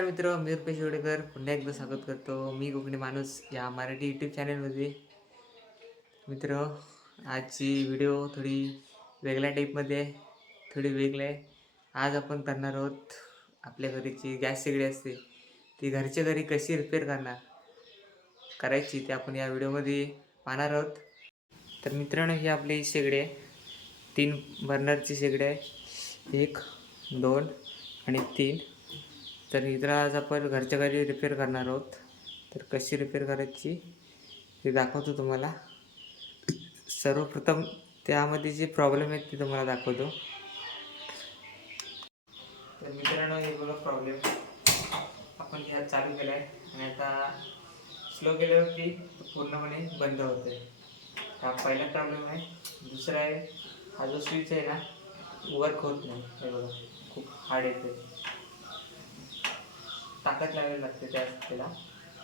नमस्कार मित्र, मी रुपेश वेडेकर पुन्हा एकदा स्वागत करतो मी कोकणी माणूस या मराठी यूट्यूब चॅनलमध्ये. मित्र, आजची व्हिडिओ थोडी वेगळ्या टाईपमध्ये आहे, थोडी वेगळी आहे. आज आपण करणार आहोत आपल्या घरीची गॅस शेगडी असते ती घरच्या घरी कशी रिपेअर करायची ते आपण या व्हिडिओमध्ये पाहणार आहोत. तर मित्रांनो, ही आपली शेगडी आहे, 3 बर्नरची शेगडी आहे, 1, 2 आणि 3. तर इथं आज आपण घरच्या घरी रिपेअर करणार आहोत. तर कशी रिपेअर करायची ते दाखवतो तुम्हाला. सर्वप्रथम त्यामध्ये जे प्रॉब्लेम आहेत ते तुम्हाला दाखवतो. तर मित्रांनो, हे बघा प्रॉब्लेम. आपण ह्या चालू केला आहे आणि आता स्लो केल्यावरती पूर्णपणे बंद होते. हा पहिला प्रॉब्लेम आहे. दुसरा आहे, हा जो स्विच आहे ना, वर्क होत नाही. हे बघा, खूप हार्ड येते, ताकद लावावी लागते त्याला.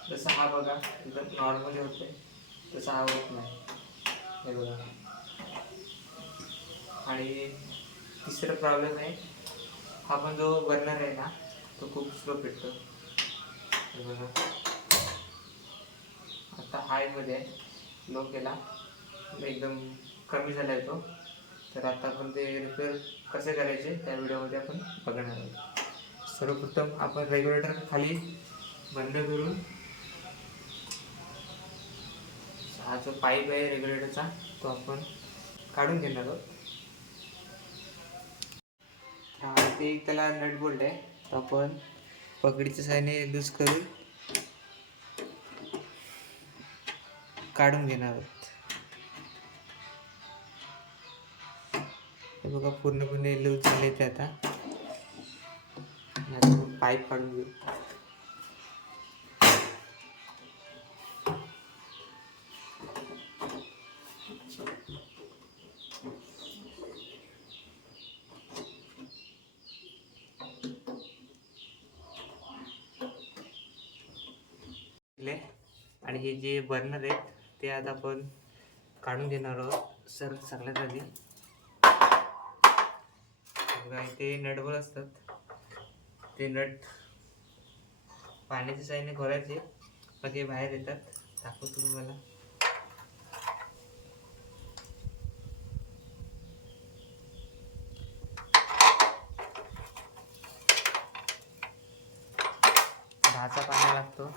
जसं हा बघा एकदम नॉर्मली होते, तसं हा होत नाही. हे बघा. आणि तिसरा प्रॉब्लेम आहे, हा पण जो बर्नर आहे ना, तो खूप स्लो पेटतो. हे बघा, आता हायमध्ये आहे, लो केला एकदम कमी झाला आहे तो. तर आता आपण ते रिपेअर कसे करायचे त्या व्हिडिओमध्ये आपण बघणार आहोत. सर्वप्रथम आपण रेग्युलेटर खाली बंद करून हा जो पाईप आहे रेग्युलेटरचा तो आपण काढून घेणार आहोत. ते त्याला नट बोल्ट आहे, तो आपण पकडीच्या साहाय्याने लूज करून काढून घेणार आहोत. हे बघा, पूर्णपणे लूज झाले ते. आता पाईप काढून घेऊ. आणि हे जे बर्नर आहेत ते आता आपण काढून घेणार आहोत. सगळ्यात आधी बघा, इथे नटबोल असतात, ते नट पाण्याच्या साहाय्याने खोलायचे, मग हे बाहेर येतात. दाखवतो तुम्हाला. दहाचा पाणी लागतो.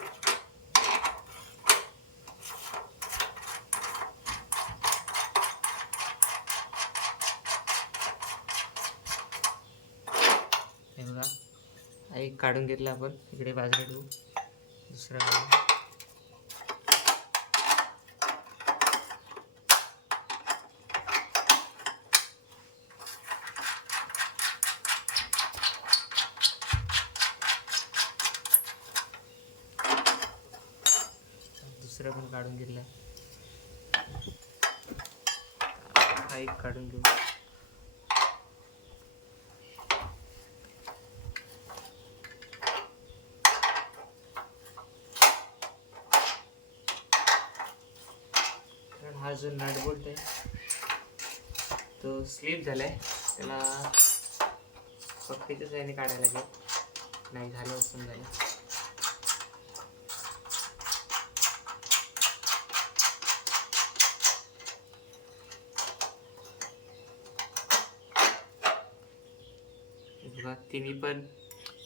हे बघा, एक काढून घेतला आपण. इकडे बाजूला ठेवू. दुसरा काढू. दुसरा पण काढून घेतला. हा एक काढून घेऊ. हा जो नट बोल्ट आहे तो स्लिप झालाय, त्याला पट्टीच्या साहाय्याने काढायला लागेल. नाही झालं ओपन झालं. बघा, तिन्ही पण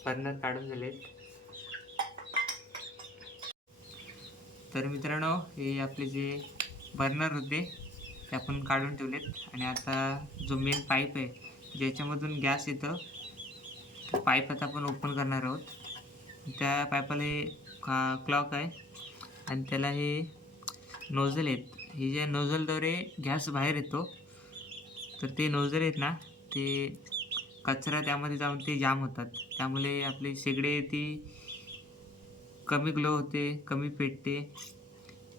बर्नर काढून झालेत. तर मित्रांनो, हे आपले जे बर्नर होते ते आपण काढून ठेवलेत. आणि आता जो मेन पाईप आहे ज्याच्यामधून गॅस येतं, तो पाईप आता आपण ओपन करणार आहोत. त्या पाईपाला क्लॉक आहे आणि त्याला हे नोझल आहेत. हे ज्या नोझलद्वारे गॅस बाहेर येतो. तर ते नोझल आहेत ना, ते कचरा त्यामध्ये जाऊन ते जाम होतात. त्यामुळे आपली शेगडी ती कमी ग्लो होते, कमी पेटते,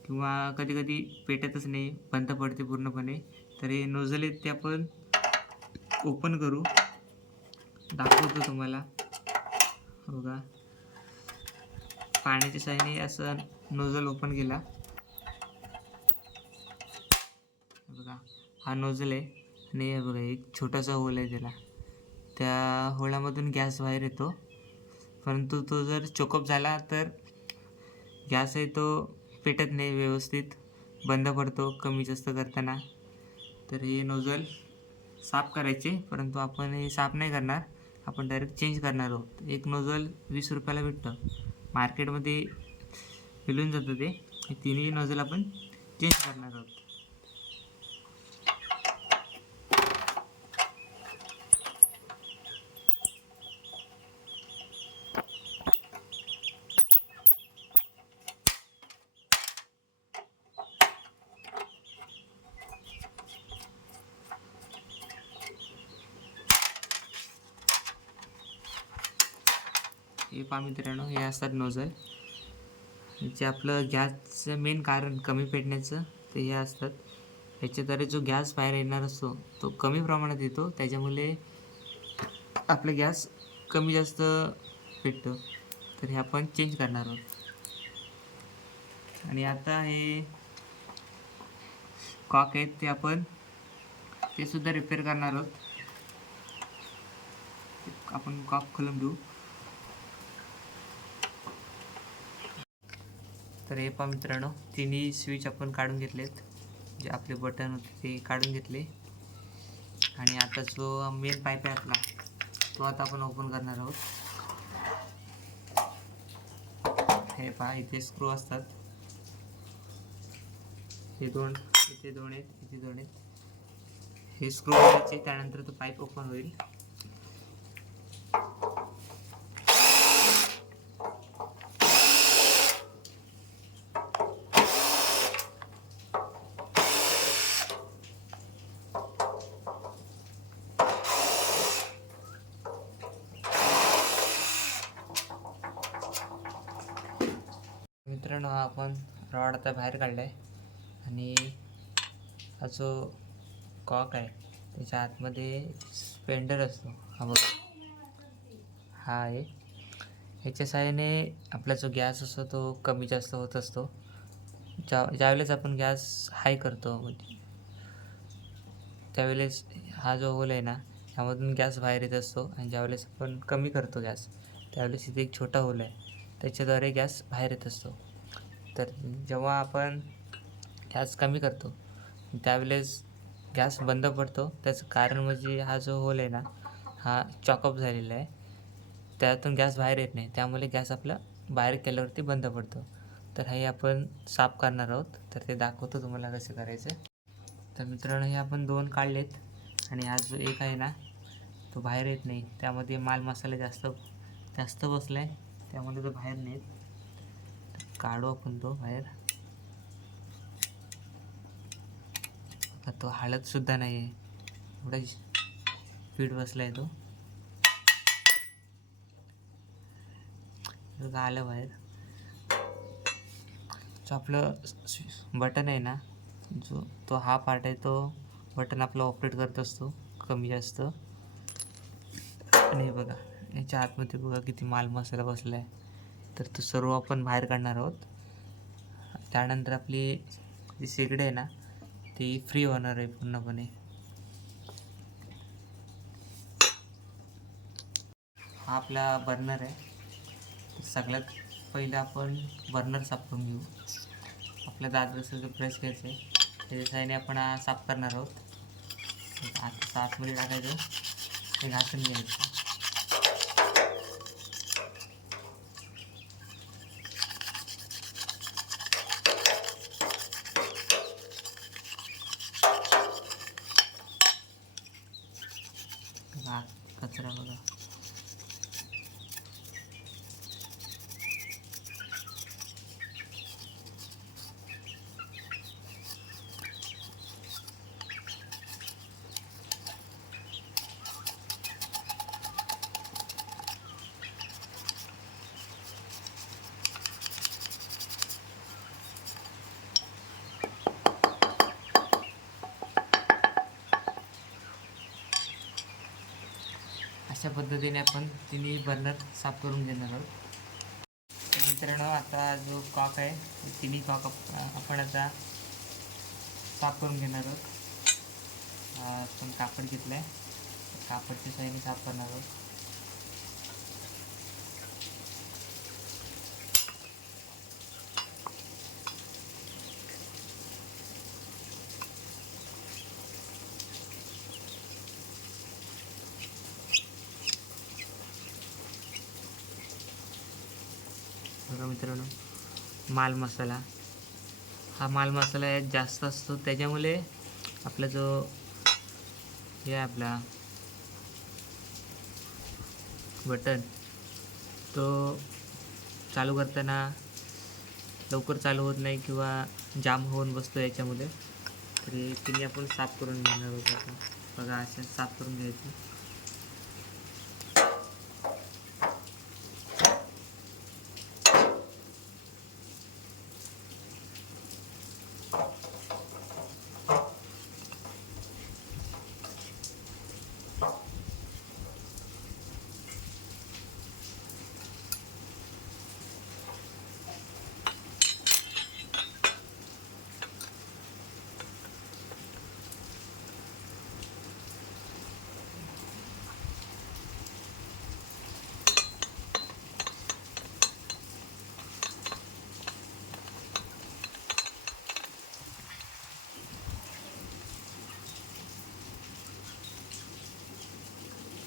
किंवा कधी कधी पेटतच नाही, बंद पडते पूर्णपणे. तर हे नोझल आहेत ते आपण ओपन करू. दाखवतो तुम्हाला. बघा, पाण्याच्या साहाय्याने असं नोझल ओपन केला. बघा, हा नोझल आहे आणि बघा एक छोटासा होल आहे त्याला. त्या होलामधून गॅस बाहेर येतो. परंतु तो जर चोकअप झाला तर गॅस आहे तो पेटत नाही व्यवस्थित, बंद पडतो कमी जास्त करताना. तर हे नोझल साफ करायचे, परंतु आपण हे साफ नाही करणार, आपण डायरेक्ट चेंज करणार आहोत. एक नोझल 20 रुपयाला भेटतं मार्केटमध्ये, मिळून जातं ते. हे तिन्ही नोझल आपण चेंज करणार आहोत. हे पहा मित्रांनो, हे असतात नोझल. जे आपलं गॅसचं मेन कारण कमी पेटण्याचं ते हे असतात. ह्याच्याद्वारे जो गॅस बाहेर येणार असतो तो कमी प्रमाणात येतो, त्याच्यामुळे आपला गॅस कमी जास्त पेटतो. तर हे आपण चेंज करणार आहोत. आणि आता हे कॉक आहेत ते आपण ते सुद्धा रिपेअर करणार आहोत. आपण कॉक खोलून घेऊ. तर हे पहा मित्रांनो, तिन्ही स्विच आपण काढून घेतलेत. जे आपले बटन होते ते काढून घेतले. आणि आता जो मेन पाईप आहे आपला, तो आता आपण ओपन करणार आहोत. हे पहा, इथे स्क्रू असतात. हे दोन, इथे दोन आहेत, इथे दोन आहेत. हे स्क्रू करायचे, त्यानंतर तो पाईप ओपन होईल. मित्रांनो, हा आपण रॉड आता बाहेर काढला आहे. आणि हा जो कॉक आहे त्याच्या आतमध्ये स्पेंडर असतो, हा बघा, हा आहे. ह्याच्या साहाय्याने आपला जो गॅस असतो तो कमी जास्त होत असतो. ज्यावेळेस आपण गॅस हाय करतो म्हणजे त्यावेळेस हा जो होल आहे ना, ह्यामधून गॅस बाहेर येत असतो. आणि ज्यावेळेस आपण कमी करतो गॅस, त्यावेळेस इथे एक छोटा होल आहे, त्याच्याद्वारे गॅस बाहेर येत असतो. तर जेव्हा आपण गॅस कमी करतो त्यावेळेस गॅस बंद पडतो. त्याचं कारण म्हणजे हा जो होल आहे ना, हा चॉकअप झालेला आहे, त्यातून गॅस बाहेर येत नाही, त्यामुळे गॅस आपला बाहेर केल्यावरती बंद पडतो. तर हे आपण साफ करणार आहोत. तर ते दाखवतो तुम्हाला कसं करायचं. तर मित्रांनो, हे आपण दोन काढलेत. आणि हा जो एक आहे ना, तो बाहेर येत नाही, त्यामध्ये माल मसाला जास्त बसला आहे, त्यामुळे तो बाहेर नाही येत. काढू आपण तो बाहेर. आता तो हळद सुद्धा नाही आहे, एवढा पीठ बसला आहे तो. आलं बाहेर. जो आपलं बटन आहे ना, जो तो हा पार्ट आहे, तो बटन आपला ऑपरेट करत असतो कमी जास्त. आणि बघा, याच्या आतमध्ये बघा किती माल मसाला बसला आहे. तर तो सर्व आपण बाहेर काढणार आहोत. त्यानंतर आपली जी शेगडी आहे ना, ती फ्री होणार आहे पूर्णपणे. हा आपला बर्नर आहे. सगळ्यात पहिलं आपण बर्नर साफ करून घेऊ. आपल्या दातघसाचं प्रेस घ्यायचं आहे, त्याच्या साहाय्याने आपण साफ करणार आहोत. आता आतमध्ये टाकायचं, ते घासून घ्यायचं. कचरा बघा. अशा पद्धतीने आपण तिन्ही बर्नर साफ करून घेणार आहोत. मित्रांनो, आता जो कॉक आहे, तिन्ही कॉक आपण आता साफ करून घेणार आहोत. आपण कापड घेतलं आहे, कापडच्या साहाय्याने साफ करणार आहोत. बघा मित्रांनो, माल मसाला. हा माल मसाला यात जास्त असतो, त्याच्यामुळे आपला जो हे आपला बटन तो चालू करताना लवकर चालू होत नाही किंवा जाम होऊन बसतो याच्यामध्ये. तरी तिने आपण साफ करून घेणार आहोत. आता बघा असे साफ करून घ्यायची.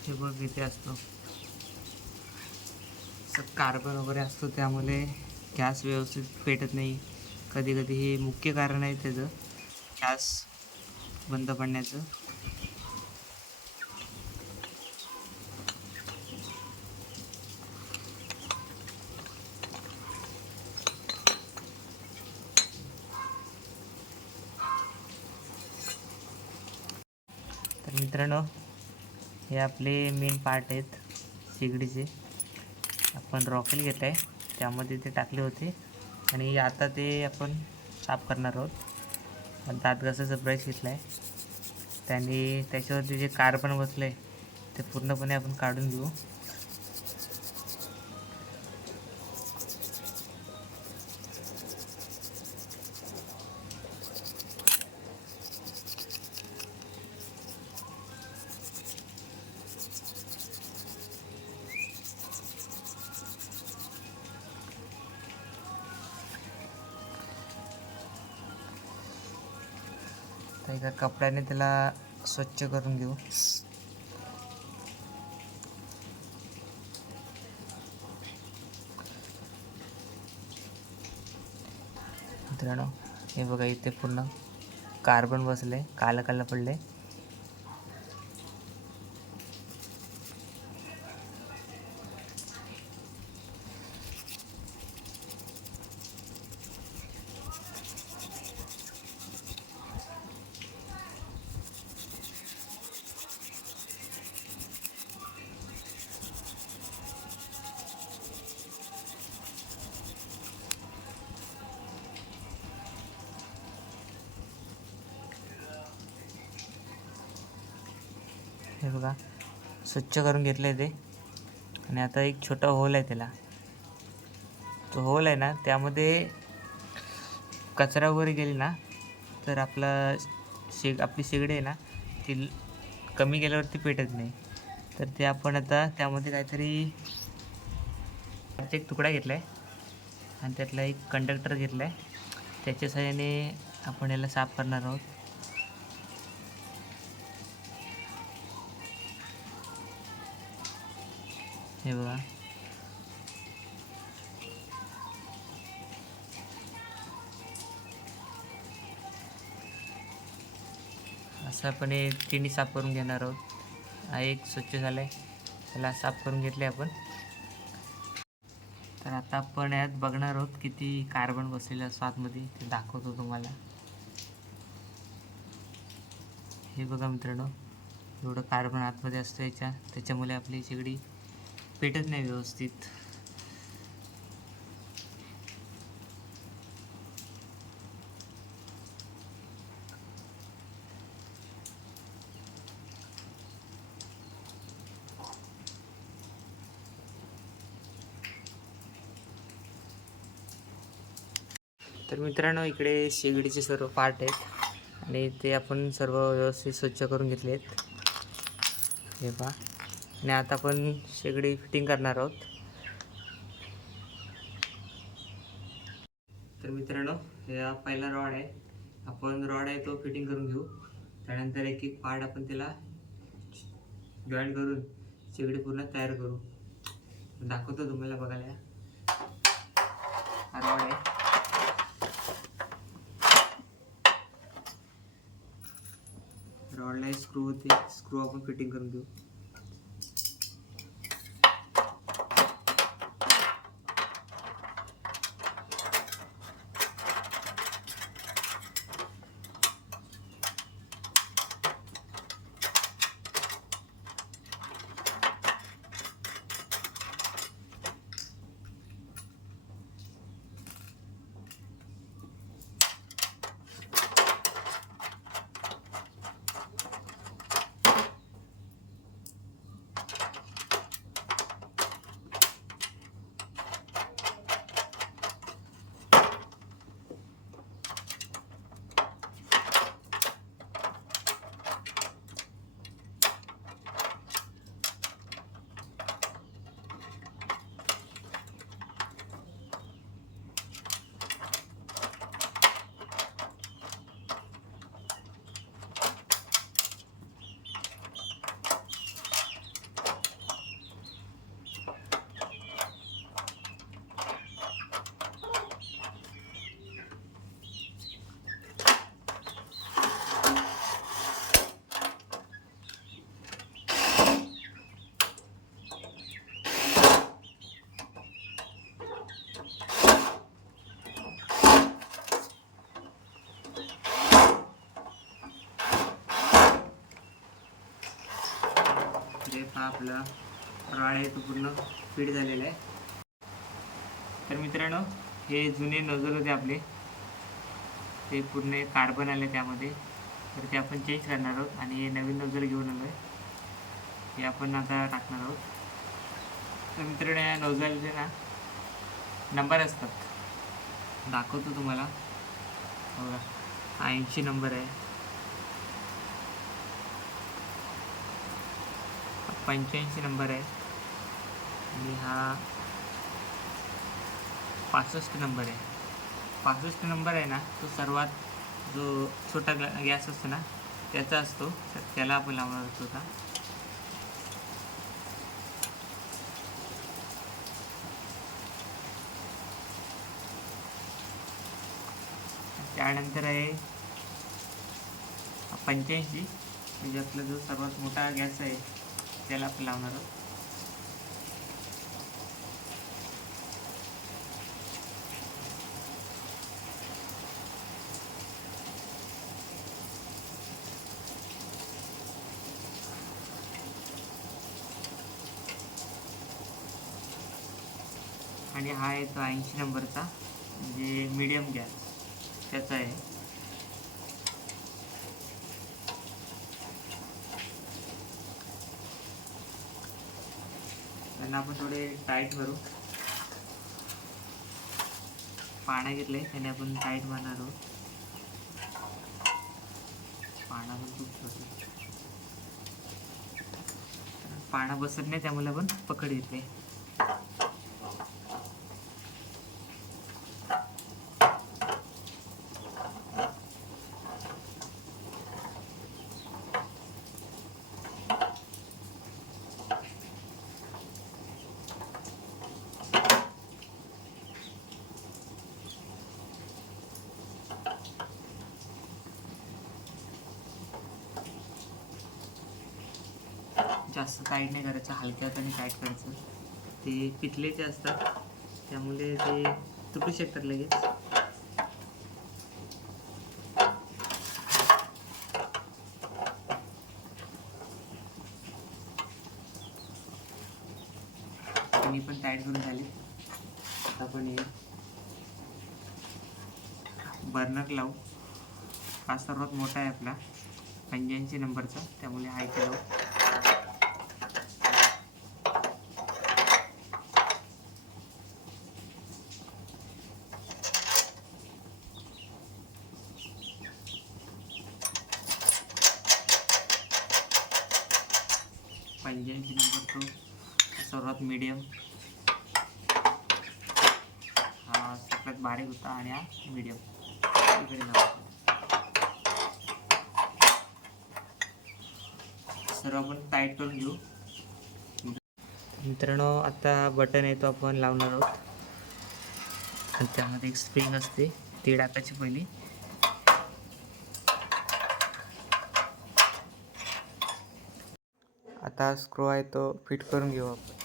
हे बघ इथे असतो कार्बन वगैरे असतो, त्यामुळे गॅस व्यवस्थित पेटत नाही. कधी कधी हे मुख्य कारण आहे त्याचं, गॅस बंद पडण्याचं. तर मित्रांनो, हे आपले मेन पार्ट आहेत शेगडीचे. आपण रॉकेल घेत आहे, त्यामध्ये ते टाकले होते आणि आता ते आपण साफ करणार आहोत. पण दात घासाचा ब्रश घेतला आहे, त्याने त्याच्यावरती जे कार्बन बसलं आहे ते पूर्णपणे आपण काढून घेऊ. तर एका कपड्याने त्याला स्वच्छ करून घेऊ. मित्रांनो, हे बघा इथे पूर्ण कार्बन बसले, काला काला पडले. हे बघा स्वच्छ करून घेतलं आहे ते. आणि आता एक छोटा होल आहे त्याला. तो होल आहे ना, त्यामध्ये कचरा वगैरे गेली ना तर आपली शेगडी आहे ना ती कमी केल्यावरती पेटत नाही. तर ते आपण आता त्यामध्ये काहीतरी एक तुकडा घेतला आहे आणि त्यातला एक कंडक्टर घेतला आहे. त्याच्या सहाय्याने आपण याला साफ करणार आहोत. हे बघा, असं आपण हे तिन्ही साफ करून घेणार आहोत. हा एक स्वच्छ झाला आहे, त्याला साफ करून घेतले आपण. तर आता आपण यात बघणार आहोत किती कार्बन बसलेलं असतं आतमध्ये, ते दाखवतो तुम्हाला. हे बघा मित्रांनो, एवढं कार्बन आतमध्ये असतं त्याच्यामुळे आपली शेगडी पेटत नाही व्यवस्थित. तर मित्रांनो, इकडे शेगडीचे सर्व पार्ट आहेत आणि ते आपण सर्व व्यवस्थित स्वच्छ करून घेतले आहेत. हे पहा. आणि आता आपण शेगडी फिटिंग करणार आहोत. तर मित्रांनो, हा पहिला रॉड आहे. आपण रॉड आहे तो फिटिंग करून घेऊ. त्यानंतर एक एक पार्ट आपण त्याला जॉईन करून शेगडी पूर्ण तयार करू. दाखवतो तुम्हाला बघायला. हा रॉड आहे. रॉडला स्क्रू होते, स्क्रू आपण फिटिंग करून घेऊ. आपला रॉड आहे तो पूर्ण फिट झालेला आहे. तर मित्रांनो, हे जुने नोझल होते आपले, ते पूर्ण कार्बन आले त्यामध्ये, तर ते आपण चेंज करणार आहोत आणि हे नवीन नोझल घेऊन आलो आहे, हे आपण आता टाकणार आहोत. तर मित्रांनो, या नोझलचे ना नंबर असतात, दाखवतो तुम्हाला. बघा, 80 नंबर आहे, 85 नंबर आहे आणि हा 65 नंबर आहे. 65 नंबर आहे ना, तो सर्वात जो छोटा गॅस असतो ना त्याचा असतो, तर त्याला आपण लावणार असतो का. त्यानंतर आहे 85, म्हणजे आपला जो सर्वात मोठा गॅस आहे त्याला आपण लावणार आहोत. आणि हा आहे तो 80 नंबरचा, म्हणजे मीडियम गॅस त्याचा आहे. त्यांना आपण थोडे टाईट करू. पानं घेतले त्याने आपण टाईट मारणार आहोत. पानं पण खूप छोटे, पानं बसत नाही त्यामुळे आपण पकड घेतले. जास्त टाईट नाही करायचं, हलक्या हाताने टाईट करायचं. ते पितलेचे असतात त्यामुळे ते तुटू शकतात लगेच. आणि पण टाईट करून झाले. आता आपण हे बर्नर लावू. हा सर्वात मोठा आहे आपला 85 नंबरचा, त्यामुळे हा इथे लावू. पंच्याऐंशी नंबर तो सर्वात मीडियम, हा सगळ्यात बारीक होता आणि हा मीडियम. सर्व आपण टाईट करून घेऊ. मित्रांनो, आता बटन आहे तो आपण लावणार आहोत. आणि त्यामध्ये एक स्प्रिंग असते ती टाकायची पहिली. आता स्क्रू आहे तो फिट करून घेऊ आपण.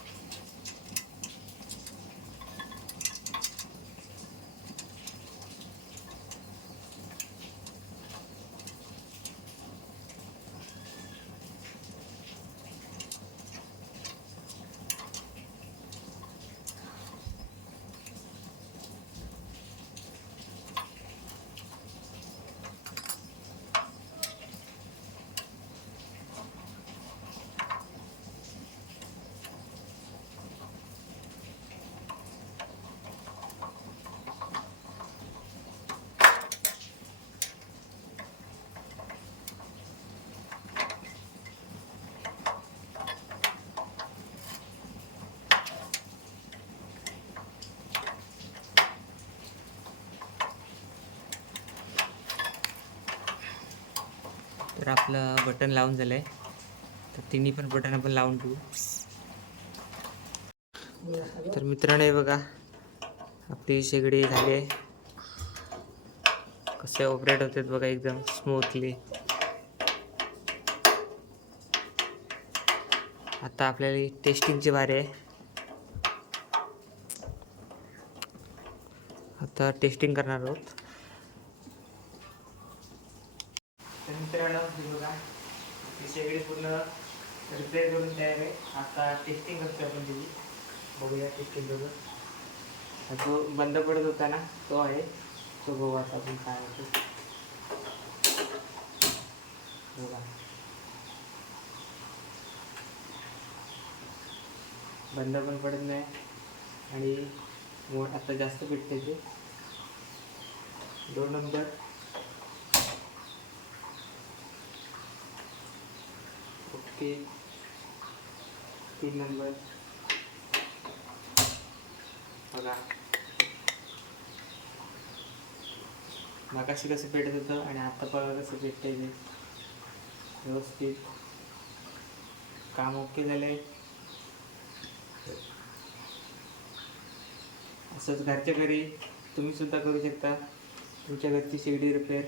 तर आपलं बटन लावून झालं आहे. तर तिन्ही पण बटन आपण लावून ठेवू. तर मित्रांनो हे बघा आपली शेगडी झाली आहे. कसे ऑपरेट होतात बघा एकदम स्मूथली. आता आपल्याला टेस्टिंगची बारी आहे. आता टेस्टिंग करणार आहोत. तर मित्रांनो हे बघा ती शेगडी पूर्ण रिपेअर करून तयार आहे. आता टेस्टिंग करतो आपण त्याची. बघूया टेस्टिंग करून. तो बंद पडत होता ना तो आहे तो बघू आता आपण काय होतं. बघा बंद पण पडत नाही आणि आता जास्त पेटते ते. 2 नंबर. Okay 3 number. बघा मगाशी कसं पेटत होतं आणि आता बघा कसं पेटतंय ते व्यवस्थित. काम ओके झाले. असंच घरच्या घरी तुम्ही सुद्धा करू शकता तुमच्या घरची शेगडी रिपेअर.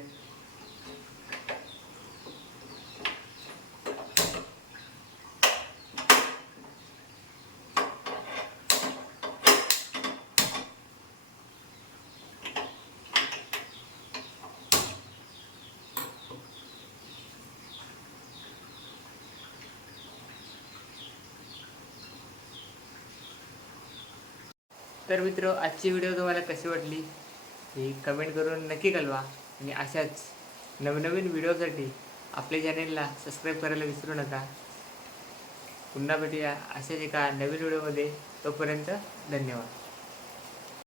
तर मित्र आजची व्हिडिओ तुम्हाला कशी वाटली ही कमेंट करून नक्की कळवा. आणि अशाच नवनवीन व्हिडिओसाठी आपल्या चॅनेलला सबस्क्राईब करायला विसरू नका. पुन्हा भेटूया अशाच एका नवीन व्हिडिओमध्ये. तोपर्यंत धन्यवाद.